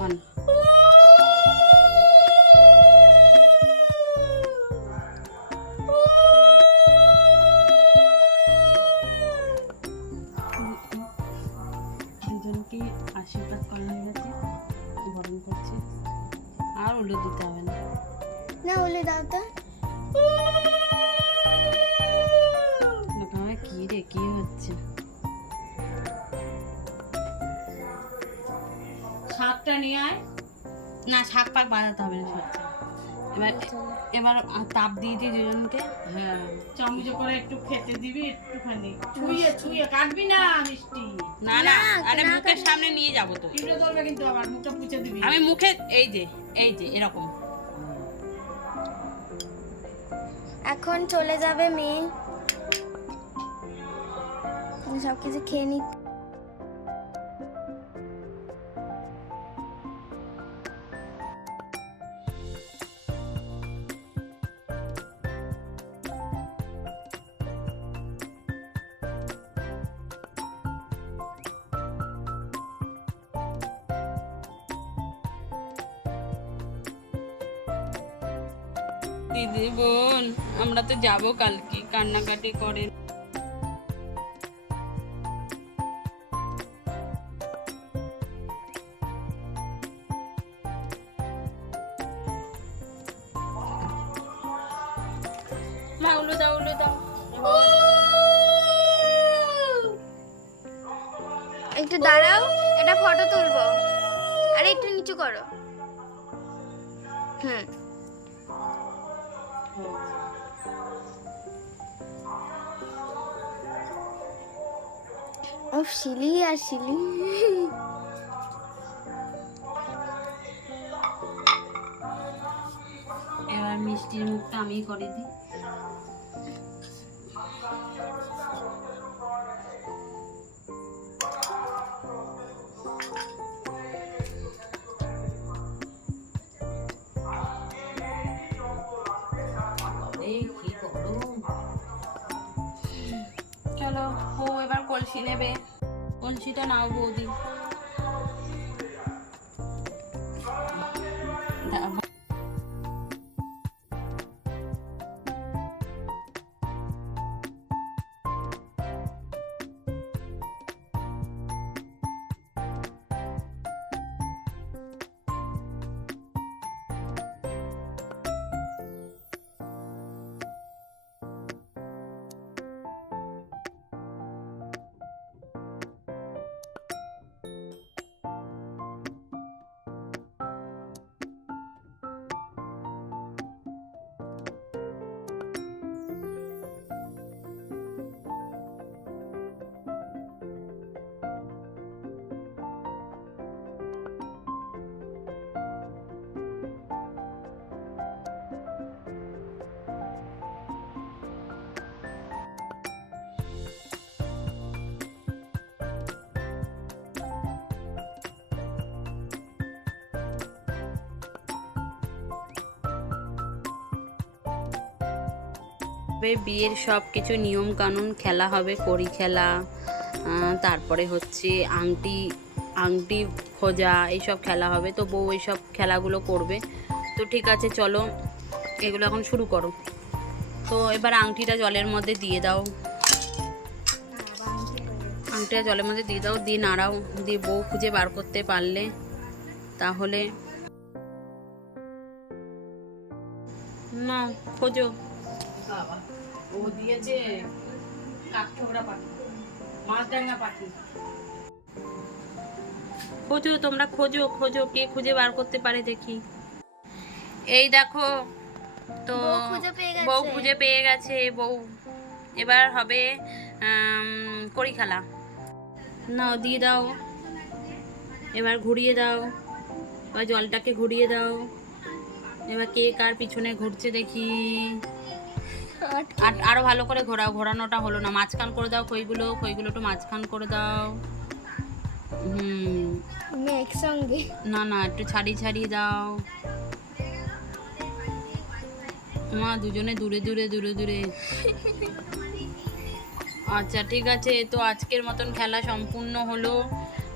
On দুজনকে আশীর্বাদ করা হয়ে গেছে গরম করছে আর ওলো দিতে হবে না। না বলে দাও তো। কি রে কি হচ্ছে? শাকটা নিয়ে আয়। না শাক পাক বাজাতে হবে না এবার এবার তাপ দিয়ে দিই দুজনকে। হ্যাঁ। চামচে করে একটু খেতে দিবি একটুখানি। ছুঁয়ে ছুঁয়ে কাটবি না মিষ্টি। না না আরে মুখের সামনে নিয়ে যাব তো। টিপে ধরবে কিন্তু আবার মুখটা পুছে দিবি। আমি মুখে এই যে এই যে এরকম। এখন চলে যাবে মেয়ে সব কিছু খেয়ে নি দিদি বোন, আমরা তো যাব কালকে, কান্নাকাটি করে মা উলু দাও। একটু দাঁড়াও এটা ফটো তুলবো। আরে, একটু নিচু করো। হুম। ও শিলি আর শিলি। এবার মিষ্টির মুখটা আমি করে দিই। কলসি নেবে। কলসিটা নাও বৌদি। হবে বিয়ের সব কিছু নিয়ম কানুন খেলা হবে, কড়ি খেলা তারপরে হচ্ছে আংটি আংটি খোঁজা, এইসব খেলা হবে। তো বউ এইসব খেলাগুলো করবে। তো ঠিক আছে, চলো, এগুলো এখন শুরু করো। তো এবার আংটিটা জলের মধ্যে দিয়ে দাও। আংটিটা জলের মধ্যে দিয়ে দাও, দিয়ে নাড়াও, দিয়ে বউ খুঁজে বার করতে পারলে তাহলে না, খোঁজো। বাবা। ও দিয়েছে কাঠঠোকরা পাখি মাছ ডাঙ্গা পাখি। খোঁজো তোমরা খোঁজো খোঁজো কে খুঁজে বার করতে পারে দেখি। এই দেখো তো বউ খুঁজে পেয়ে গেছে। বউ এবার হবে কড়ি খেলা নাও দিয়ে দাও। এবার ঘুরিয়ে দাও। এবার জলটাকে ঘুরিয়ে দাও। এবার কে কার পিছনে ঘুরছে দেখি। আর আরও ভালো করে ঘোরাও। ঘোরানোটা হলো না। মাঝখান করে দাও খইগুলো। খইগুলো একটু মাঝখান করে দাও। হুম। একসঙ্গে। না না একটু ছাড়িয়ে ছাড়িয়ে দাও। মা দুজনে দূরে দূরে দূরে দূরে। আচ্ছা ঠিক আছে। তো আজকের মতন খেলা সম্পূর্ণ হলো।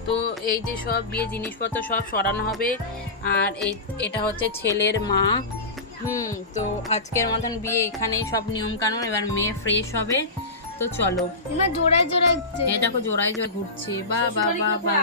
তো এই যে সব বিয়ে জিনিসপত্র সব সরানো হবে। আর এই এটা হচ্ছে ছেলের মা। হুম তো আজকের মতন বিয়ে এখানেই সব নিয়ম কানুন এবার মেয়ে ফ্রেশ হবে তো চলো। না জোড়ায় জোড়ায় এটা জোড়ায় জোড়ায় ঘুরছে বা বা বা বা।